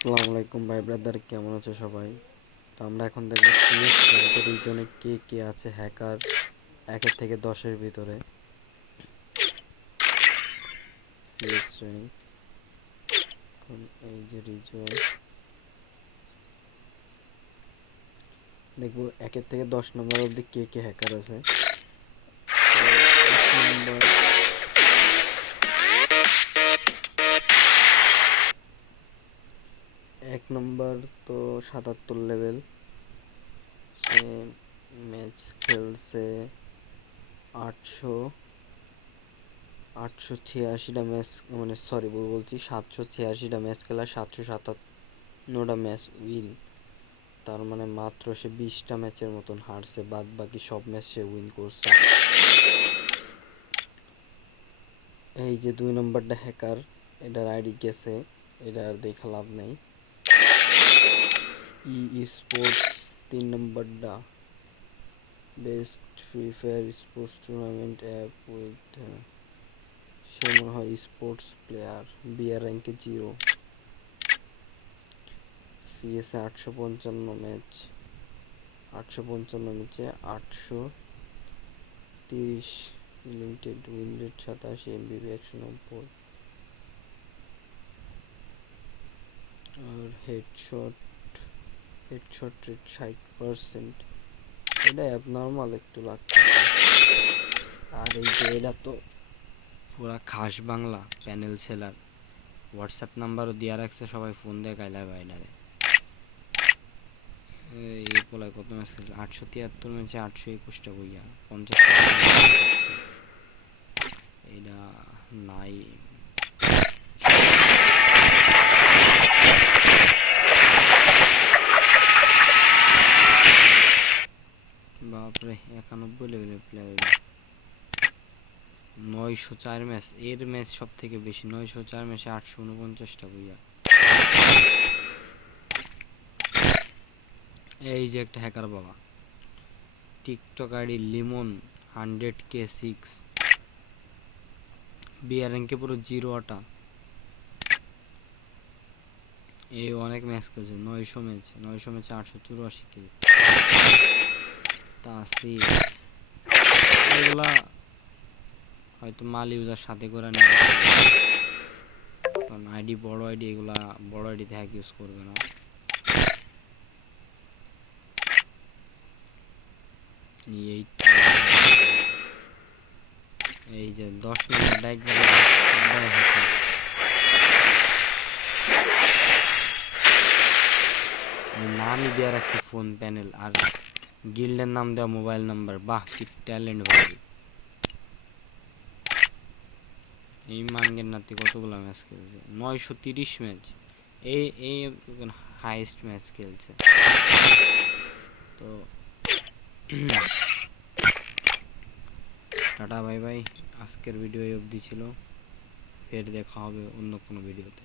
আসসালামু আলাইকুম ভাই ব্রাদার, কেমন আছো সবাই? তো আমরা এখন দেখবো সিএস র্যাঙ্কের রিজনে কে কে আছে হ্যাকার 1 থেকে 10-এর ভিতরে। সিএস র্যাঙ্ক, এখন এই যে রিজন দেখবো 1 থেকে 10 নম্বর অবধি কে কে হ্যাকার আছে। তো 1 নম্বর, 1 নম্বর তো 77 লেভেল। সে ম্যাচ খেলছে 800 886টা ম্যাচ, মানে সরি ভুল বলছি, 786টা ম্যাচ খেলা, 757টা ম্যাচ উইন। তার মানে মাত্র সে 20টা ম্যাচের মতন হারছে, বাদ বাকি সব ম্যাচ সে উইন করছে। এই যে 2 নম্বরটা হ্যাকার, এটার আইডি গেছে, এটা আর দেখা লাভ নেই। ই স্পোর্টস 3 নম্বরটা, best free fire sports tournament app with, সে মনে হয় স্পোর্টস প্লেয়ার, বিআর র্যাঙ্কে 0। সিএসএ 855 ম্যাচ, 855 ম্যাচে 830 লিমিটেড উইন রেট 87, এমবিপি 190, আর হেডশট রেট 60%। এটা অ্যাবনর্মাল একটু লাগছে। আর এই যে এটা তো পুরা খাস বাংলা প্যানেল সেলার, হোয়াটসঅ্যাপ নাম্বারও দিয়া রাখছে, সবাই ফোন দিয়ে গাইলা বাইনারে। এই পোলায় কত ম্যাচ খেলছে, 873 ম্যাচে 821টা বইয়া 50টা। এইটা নাই। বাপরে, 91 লেভেলের প্লেয়ার। 904 ম্যাচ, এর ম্যাচ সব থেকে বেশি, 904 ম্যাচে 849টা বইয়া। এই যে একটা হ্যাকার বাবা, TikTok ID Limon 100K6, BR র্যাঙ্কে পুরো 0টা। এই অনেক ম্যাচ খেলছে, 900 ম্যাচে 884 কিল। তাসির, এগুলা হয়তো মাল ইউজার সাথে করে নেবে, কারণ আইডি বড় আইডি, এগুলা বড় আইডিতে হ্যাক ইউজ করবে না। এই যে 10 নম্বর একবারে নামই দেওয়া রাখছে ফোন প্যানেল, আর গিল্ডের নাম দেওয়া মোবাইল নাম্বার। বাহ, কি ট্যালেন্ট ভাই! এই মাঙ্গের নাতি কতগুলো ম্যাচ খেলছে, 930 ম্যাচ, এই এই হাইয়েস্ট ম্যাচ খেলছে। তো টাটা বাই বাই, আজকের ভিডিও এই অবধি ছিল, ফের দেখা হবে অন্য কোনো ভিডিওতে।